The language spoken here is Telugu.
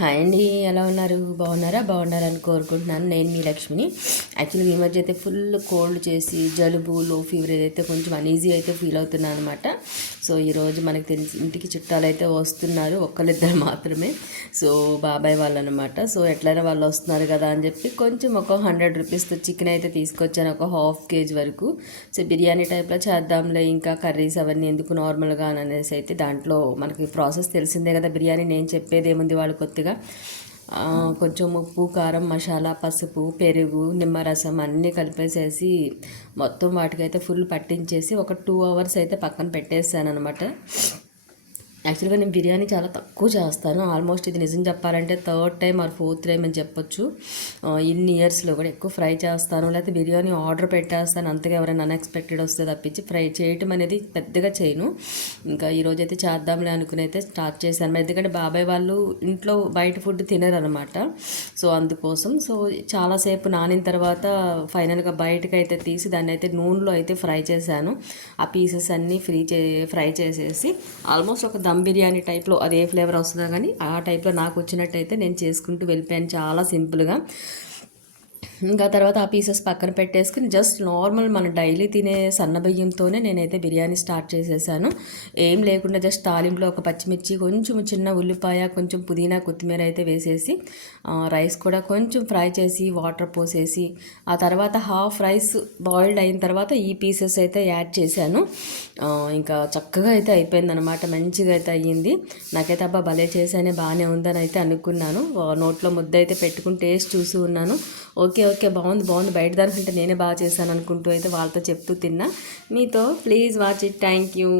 హాయ్ అండి, ఎలా ఉన్నారు? బాగున్నారని కోరుకుంటున్నాను. నేను మీ లక్ష్మిని. యాక్చువల్గా ఈ మధ్య అయితే ఫుల్ కోల్డ్ చేసి జలుబు, లో ఫీవర్ ఏదైతే కొంచెం అనీజీ అయితే ఫీల్ అవుతున్నాను అనమాట. సో ఈరోజు మనకి తెలిసి ఇంటికి చుట్టాలు అయితే వస్తున్నారు, ఒక్కరిద్దరు మాత్రమే. సో బాబాయ్ వాళ్ళు అనమాట. సో ఎట్లయినా వాళ్ళు వస్తున్నారు కదా అని చెప్పి కొంచెం ఒక 100 రూపీస్తో చికెన్ అయితే తీసుకొచ్చాను, ఒక హాఫ్ కేజీ వరకు. సో బిర్యానీ టైప్లో చేద్దాంలే, ఇంకా కర్రీస్ అవన్నీ ఎందుకు నార్మల్గా అనేసి అయితే దాంట్లో మనకి ప్రాసెస్ తెలిసిందే కదా. బిర్యానీ నేను చెప్పేది ఏముంది, వాళ్ళు కొత్తగా కొంచెం ఉప్పు, కారం, మసాలా, పసుపు, పెరుగు, నిమ్మరసం అన్నీ కలిపేసేసి మొత్తం వాటికైతే ఫుల్ పట్టించేసి ఒక 2 అవర్స్ అయితే పక్కన పెట్టేసాను అనమాట. యాక్చువల్గా నేను బిర్యానీ చాలా తక్కువ చేస్తాను. ఆల్మోస్ట్ ఇది నిజం చెప్పాలంటే 3rd time are 4th time అని చెప్పొచ్చు. ఇన్ని ఇయర్స్లో కూడా ఎక్కువ ఫ్రై చేస్తాను, లేకపోతే బిర్యానీ ఆర్డర్ పెట్టేస్తాను. అంతగా ఎవరైనా అన్ఎక్స్పెక్టెడ్ వస్తే తప్పించి ఫ్రై చేయటం అనేది పెద్దగా చేయను. ఇంకా ఈరోజు అయితే చేద్దాంలే అనుకుని అయితే స్టార్ట్ చేశాను. ఎందుకంటే బాబాయ్ వాళ్ళు ఇంట్లో బయట ఫుడ్ తినరు అనమాట. సో అందుకోసం చాలాసేపు నానిన తర్వాత ఫైనల్గా బయటకు అయితే తీసి దాన్ని అయితే నూనెలో అయితే ఫ్రై చేశాను. ఆ పీసెస్ అన్నీ ఫ్రై చేసేసి ఆల్మోస్ట్ ఒక దమ్ బిర్యానీ టైప్లో అది ఏ ఫ్లేవర్ వస్తుందో కానీ ఆ టైప్లో నాకు వచ్చినట్టయితే నేను చేసుకుంటూ వెళ్ళిపోయాను చాలా సింపుల్గా. ఇంకా తర్వాత ఆ పీసెస్ పక్కన పెట్టేసుకుని జస్ట్ నార్మల్ మన డైలీ తినే సన్న బియ్యంతోనే నేనైతే బిర్యానీ స్టార్ట్ చేసేసాను. ఏం లేకుండా జస్ట్ తాలింపులో ఒక పచ్చిమిర్చి, కొంచెం చిన్న ఉల్లిపాయ, కొంచెం పుదీనా, కొత్తిమీర అయితే వేసేసి రైస్ కూడా కొంచెం ఫ్రై చేసి వాటర్ పోసేసి ఆ తర్వాత హాఫ్ రైస్ బాయిల్డ్ అయిన తర్వాత ఈ పీసెస్ అయితే యాడ్ చేశాను. ఇంకా చక్కగా అయితే అయిపోయిందనమాట, మంచిగా అయితే అయ్యింది. నాకైతే అబ్బా భలే చేశానే, బాగానే ఉందని అయితే అనుకున్నాను. నోట్లో ముద్ద అయితే పెట్టుకుని టేస్ట్ చూసి ఉన్నాను. ఓకే ఓకే బాగుంది బయట దానికంటే నేనే బాగా చేశాను అనుకుంటూ అయితే వాళ్ళతో చెప్తూ తిన్నా. మీతో please watch it. Thank you.